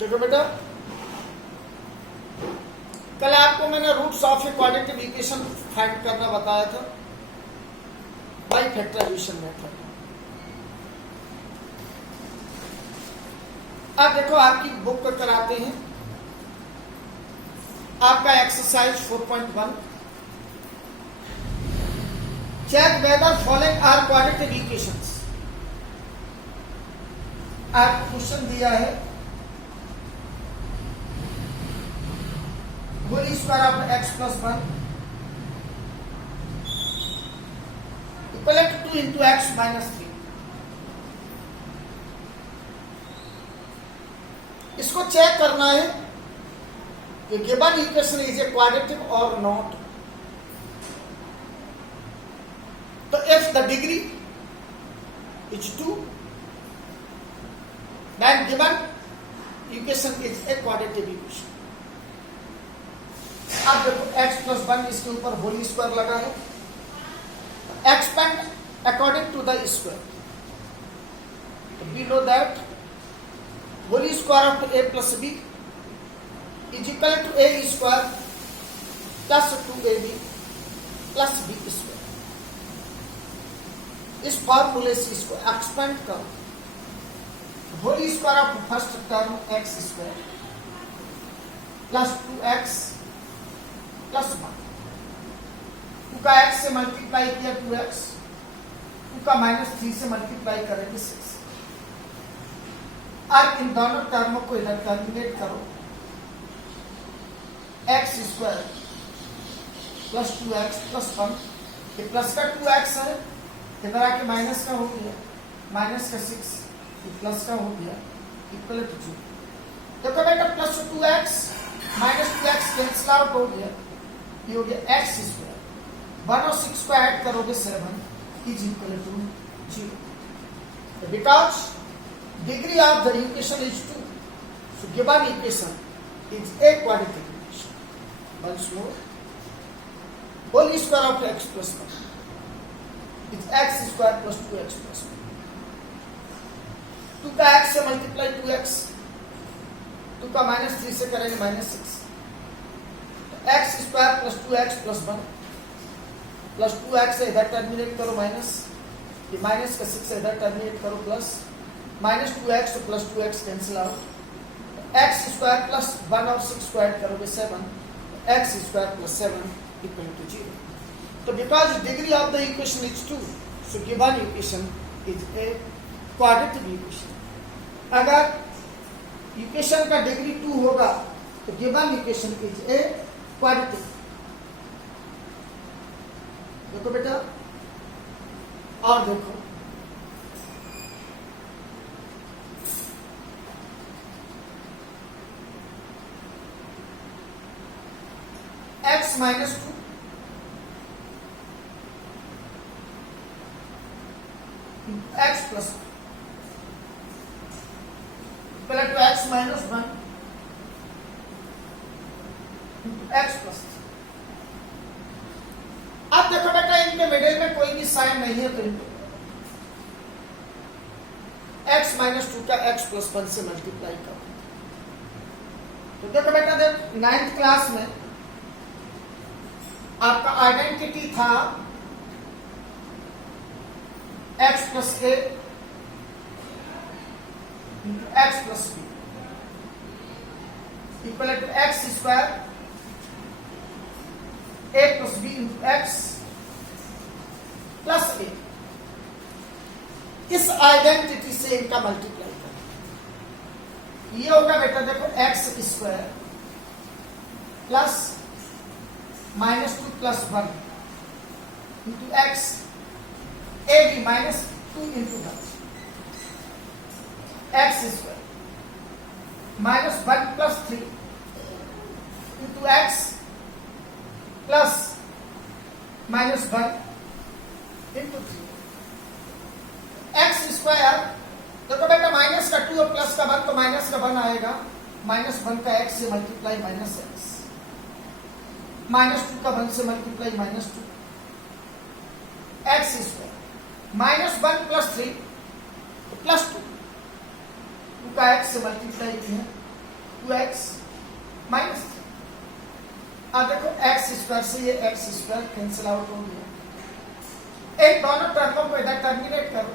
देखो बेटा, कल आपको मैंने roots of a quadratic equation find करना बताया था बाई फैक्टराइजेशन मेथड। अब देखो आपकी बुक को कराते हैं आपका exercise 4.1, check whether following are quadratic equations. आपको क्वेश्चन दिया है whole square of x plus 1 equal to 2 into x minus 3। इसको चेक करना है कि given equation is a quadratic और नॉट। तो if the degree is 2 then given equation is a quadratic equation। अब देखो x plus 1 इसके ऊपर होल स्क्वायर लगा है, expand according to the square। तो we know that whole square of a plus b is equal to a square plus 2ab plus b square। इस फॉर्मूले से इसको एक्सपेंड करो, whole square of first term x square plus 2x plus 1, 2 का x से multiply किया 2x, 2 का minus 3 से मल्टीप्लाई करेंगे 6। अब इन दोनों टर्मों को इधर टर्मिनेट करो, x square plus 2x plus 1, ये प्लस का 2x है, इधर आके माइनस का हो गया, माइनस का 6 प्लस का हो गया इक्वल टू 2। देखो बेटा plus 2x minus 2x cancel out हो गया, ये हो गया एक्स स्क्वायर। 1 और 6 को ऐड करोगे 7 is equal to 0। Because degree of the equation is 2, so given equation is a quadratic equation. Once more, whole square of x plus 1 is x square plus 2x plus 1। 2 का x से multiply 2x, 2 का minus 3 से करेंगे minus 6, तो x square plus 2x plus 1 plus 2x से इधर terminate करो minus, ये माइनस का 6 से इधर टर्मिनेट करो प्लस, माइनस 2x तो plus 2x cancel out, x square plus 1 और 6 को ऐड करोगे 7, x square plus 7 equal to 0। तो because degree of the equation is 2, so given equation is a quadratic equation. अगर इक्वेशन का degree 2 होगा तो given equation is a quadratic. देखो बेटा और देखो, x माइनस 2 x प्लस पहले तो x माइनस 1 x प्लस। अब देखो बेटा इनके मिडिल में कोई भी साइन नहीं है, तो इनको x माइनस 2 का x प्लस 1 से मल्टीप्लाई करो। तो देखो बेटा देख 9th क्लास में आपका आइडेंटिटी था x plus a x plus b equal to x square a plus b into x plus a। इस आइडेंटिटी से इनका मल्टीप्लाई करें, ये होगा बेटा देखो x square plus minus 2 plus 1 into x a b minus 2 into 1 x square minus 1 plus 3 into x plus minus 1 into 3 x square. देखो बेटा माइनस का 2 और प्लस का 1 तो माइनस का 1 आएगा, माइनस 1 का एक्स से मल्टीप्लाई माइनस एक्स, माइनस 2 का 1 से multiply minus 2 x square minus 1 plus 3 plus 2, 2 का एक्स से मल्टीप्लाई किया 2x माइनस 3। अब देखो एक्स स्क्वायर से ये एक्स स्क्वायर कैंसिल आउट हो गया। एक दोनों टर्मों को इधर टर्मिनेट करो,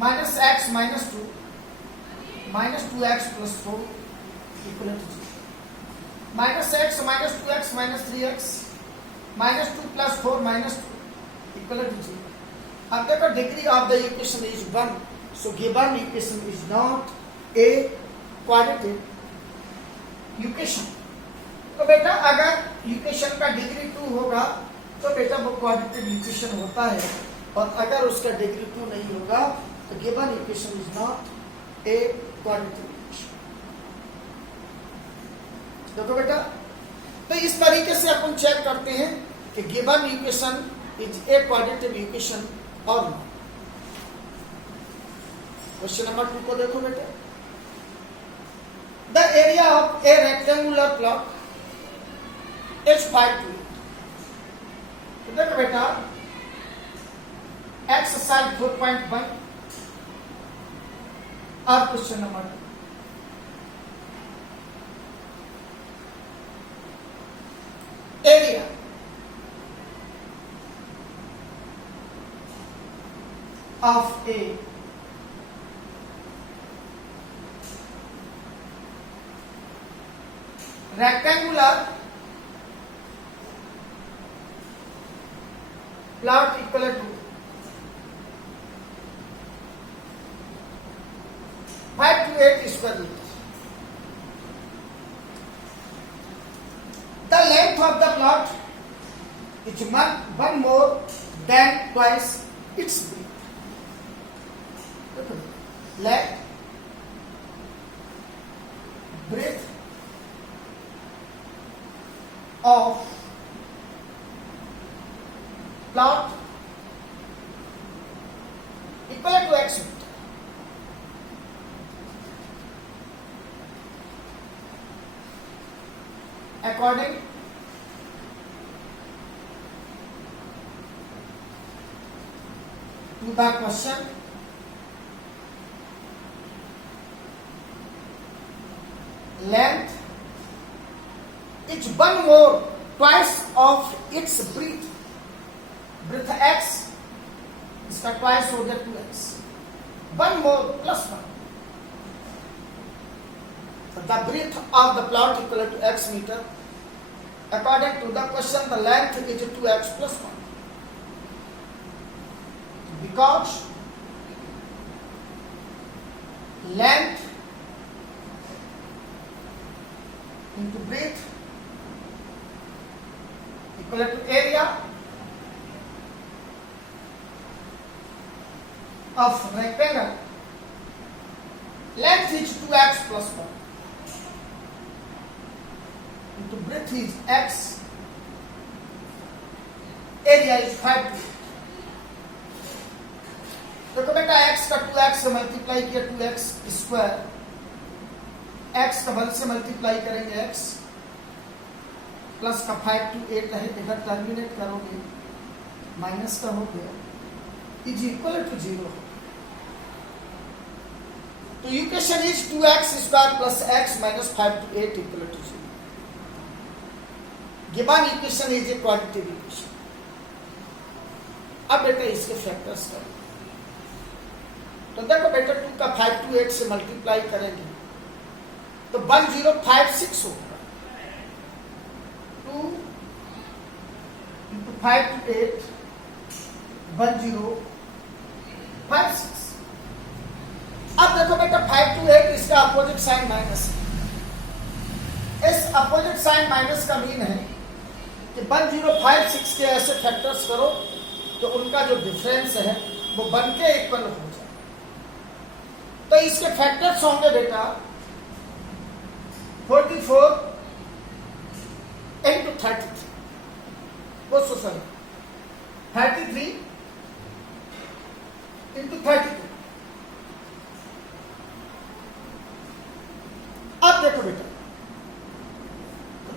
minus x minus 2 plus 4 equal to 0। Minus x minus 2x minus 3x minus 2 plus 4 minus 2 equal to 0। अब देखो degree of the equation is 1, so given equation is not a quadratic equation. तो बेटा अगर equation का degree 2 होगा तो बेटा वो क्वाड्रेटिक इक्वेशन होता है, और अगर उसका डिग्री 2 नहीं होगा तो given equation is not a quadratic equation. देखो बेटा, तो इस तरीके से अपन चेक करते हैं कि given equation is a quadratic equation और नॉट। क्वेश्चन नंबर 2 को देखो बेटा। The area of A rectangular plot is 5 to 8। तो देखो बेटा, एक्सरसाइज 4.1 और question number 2। Area of a rectangular plot equal to 5 to 8 square meters. The length of the plot is one more than twice its width. Length, breadth of plot equal to x meter. According to the question, length is one more twice of its breadth. Breadth x इसका twice हो गया 2x, one more plus 1. So the breadth of the plot equal to x meter. According to the question, the length is 2x plus 1. Because length into breadth equal to area of rectangle. Length is 2x plus 1 into breadth is x, area is 5 to 8. देखो बेटा, x का 2x से multiply किया 2x square, x का 1 से multiply करेंगे x plus का 5 to 8 है, इधर टर्मिनेट करोगे माइनस का हो गया, इज इक्वल टू 0। तो equation is 2x square plus x minus 5 to 8 equal to 0। Given equation is a quadratic equation. अब बेटा इसके फैक्टर्स करें, तो देखो बेटा 2 का 5 to 8 से मल्टीप्लाई करेंगे तो 1056 होगा। 2 into 5 to 8 1056। अब देखो बेटा 5 to 8 इसका अपोजिट साइन माइनस है। इस अपोजिट साइन माइनस का मीन है कि 1056 के ऐसे फैक्टर्स करो तो उनका जो डिफरेंस है वो बन के इक्वल हो जाए। तो इसके फैक्टर्स होंगे बेटा 44 into 33, वो सॉरी 33 into 32। अब देखो बेटा,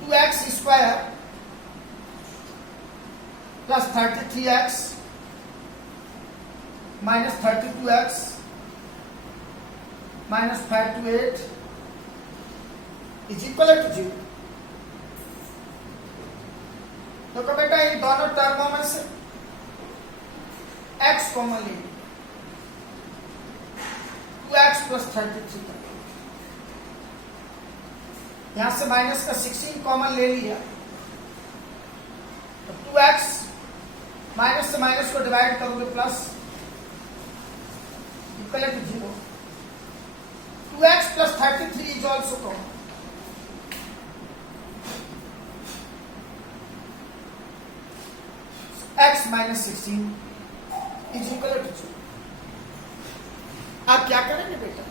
2x square plus 33x minus 32x minus 5 to 8 is equal to 0। तो बेटा इन दोनों टर्मों में से x कॉमन ले, 2x प्लस 33। यहां से माइनस का 16 कॉमन ले लिया, तो 2x माइनस से माइनस को डिवाइड करोगे plus, equal to 0। 2x plus 33 is also common. x minus 16 is equal to 0। आप क्या करेंगे बेटा,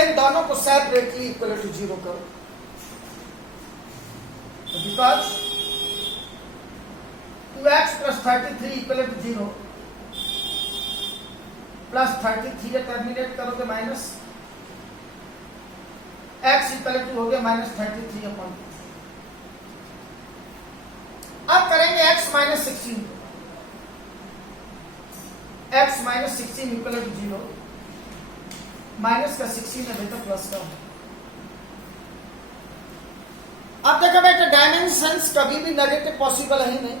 इन दोनों को सेपरेटली इक्वल टू 0 करो, because 2x plus 33 equal to 0 plus 33 terminate करोगे माइनस, x इक्वल टू हो गया माइनस 33 अपॉन। अब करेंगे x minus 16, x minus 16 equal to 0, minus का 16 है बेटा प्लस का। अब देखो बेटा डायमेंशंस कभी भी नेगेटिव पॉसिबल है ही नहीं,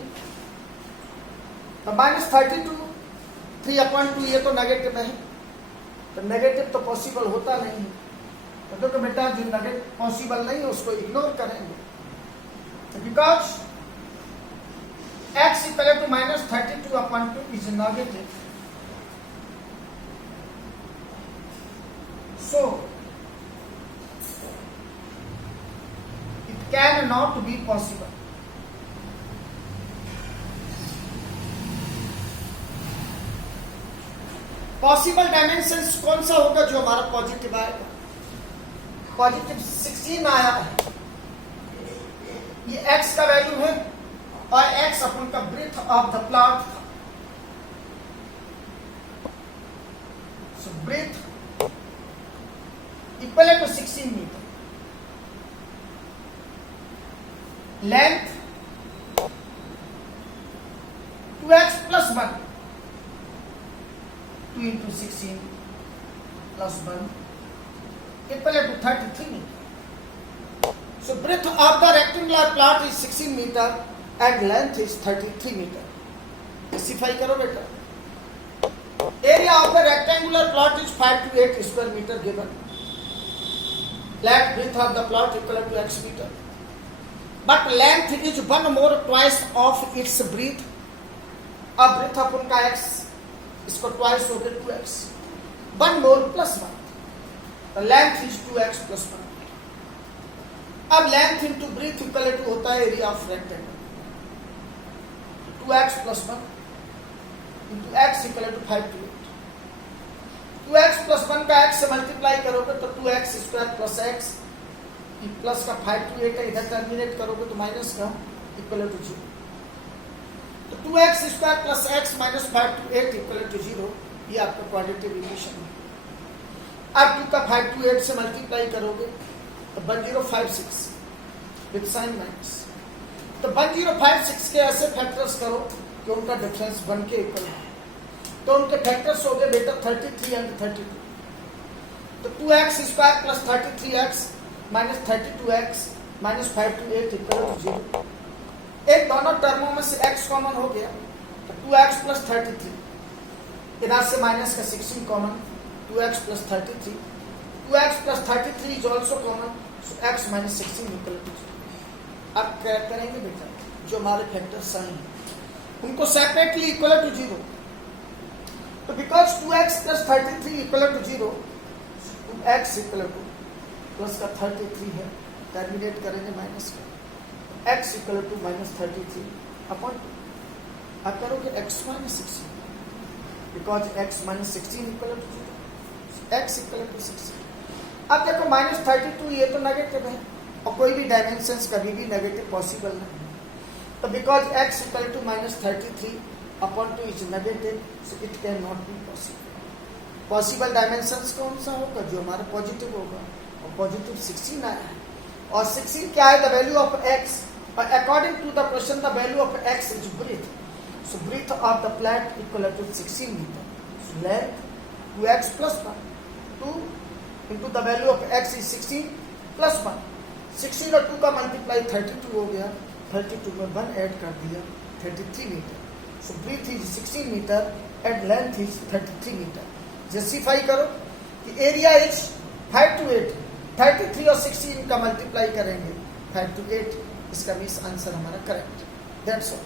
तो माइनस 32 3/2 ये तो नेगेटिव है, तो नेगेटिव तो पॉसिबल होता नहीं है। तो देखो बेटा जो नेगेटिव पॉसिबल नहीं है उसको इग्नोर करेंगे, तो because x equal to minus 32/2 is negative, so it cannot be possible। Possible dimensions कौन सा होगा, जो हमारा पॉजिटिव आएगा। पॉजिटिव 16 आया है, ये x का वैल्यू है और x अपन का ब्रेथ ऑफ द प्लॉट था, so breadth equal to 16 metre, length 2x plus 1, 2 into 16 plus 1 equal to 33 meter। So breadth of the rectangular plot is 16 meter and length is 33 meter। Specify करो बेटा। Area of the rectangular plot is 5 to 8 square meter given। Let breadth of the plot equal to x meter, but length is one more twice of its breadth। अब breadth अपन का x, इसको twice हो गया 2x, 1 more plus 1, the length is 2x plus 1। अब length into breadth equal to होता है area of rectangle, 2x plus 1 into x equal to 5 to 8। 2x plus 1 का x से मल्टीप्लाई करोगे तो 2x square plus x, plus का 5 to 8 है, इधर टर्मिनेट करोगे तो माइनस का इक्वल टू 0। तो 2x square plus x minus 5 to 8 equal to 0, ये आपका क्वाड्रेटिक इक्वेशन है। अब 2 का 5 to 8 से मल्टीप्लाई करोगे तो 1056 विद साइन माइनस, तो 1056 के ऐसे फैक्टर्स करो कि उनका डिफरेंस 1 के इक्वल है, तो उनके फैक्टर्स हो गए बेटा 33 एंड 32। तो 2x square plus 33x minus 32x minus 5 to 8 equal to 0। एक दोनों टर्मों में से x कॉमन हो गया, तो 2x प्लस 33, इधर से माइनस का 16 common, 2x plus 33, 2x plus 33 is also common, so x minus 16 equal to 0। अब क्या करेंगे बेटा, जो हमारे फैक्टर्स आए हैं उनको सेपरेटली इक्वल टू 0। तो because 2x plus 33 equal to 0, 2x equal to plus का 33 है, टर्मिनेट करेंगे माइनस का, x equal to minus 33 upon, अब करोगे x minus 16, because x minus 16 equal to 0, x equal to 16। अब देखो माइनस 32 ये तो नेगेटिव है और कोई भी डायमेंशंस कभी भी नेगेटिव पॉसिबल नहीं, तो because x equal to minus 33 upon 2 is negative, so it can not be possible. Possible dimensions कौन सा होगा, जो हमारा पॉजिटिव होगा, और पॉजिटिव 16 आया है, और 16 क्या है, द वैल्यू ऑफ x, और according to the question the value of x is breadth, so breadth of the plate equal to 16 metre, so length 2x plus 1, 2 into the value of x is 16, +1, 16 और 2 का multiply 32 हो गया, 32 में 1 add कर दिया, 33 metre. So breadth is 16 metre and length is 33 metre. Justify करो कि area is 5 to 8, 33 और 16 का मल्टीप्लाई करेंगे 5 to 8, इसका मीन्स आंसर हमारा करेक्ट। That's all.